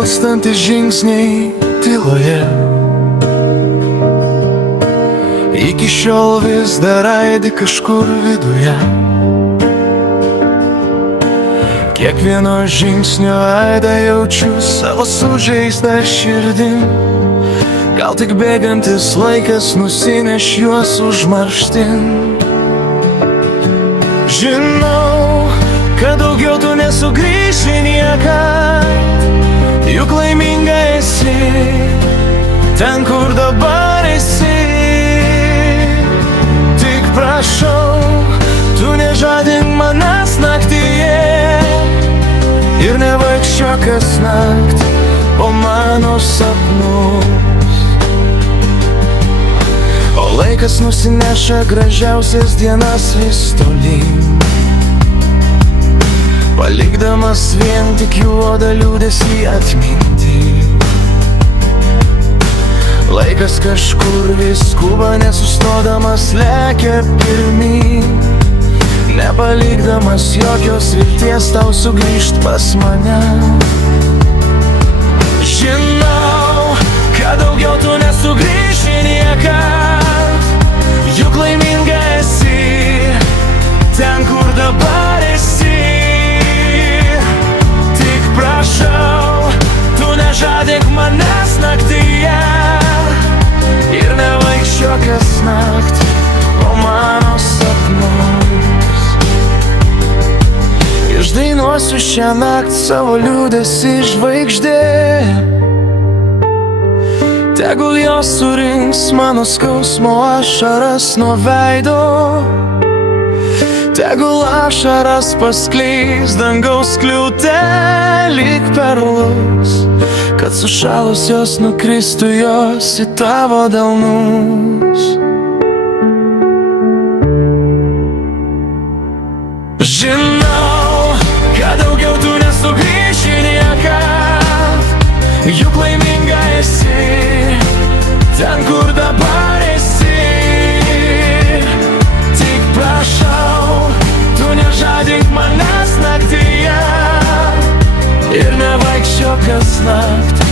tolstantis žingsniai tyloje. Iki šiol vis dar aidi kažkur viduje. Kiekvieno žingsnio aidą jaučiu savo sužeistą širdim. Gal tik bėgantis laikas nusineš juos užmarštin. Žinau, kad daugiau tu nesugrįši niekad, juk laiminga esi ten, kur dabar esi. Tik prašau, tu nežadink manęs naktyje ir nevaikščiok kasnakt po mano sapnus. O laikas nusineša gražiausias dienas vis tolyn, palikdamas vien tik juodą liūdesį atminti. Laikas kažkur vis skuba, nesustodamas lekia pirmyn, nepalikdamas jokios vilties tau sugrįžt pas mane. Žinau, kad daugiau tu nesugrįši niekad, juk laiminga esi ten, kur dabar esi. Tik prašau, tu nežadink manęs naktyje ir nevaikščiok kasnakt po mano sapnus. Išdainuosiu šią naktį savo liūdesį žvaigždė, tegul jos surinks mano skausmo ašaras nuo veido. Tegul ašaras paskleis dangaus skliaute lyg perlus, kad sušalus jos nukristų jos į tavo delnus. Žinau, kad daugiau tu nesugrįši niekad, juk laiminga esi ten, kur dabar esi. Tik prašau, tu nežadink manęs naktyje ir nevaikščiok kasnakt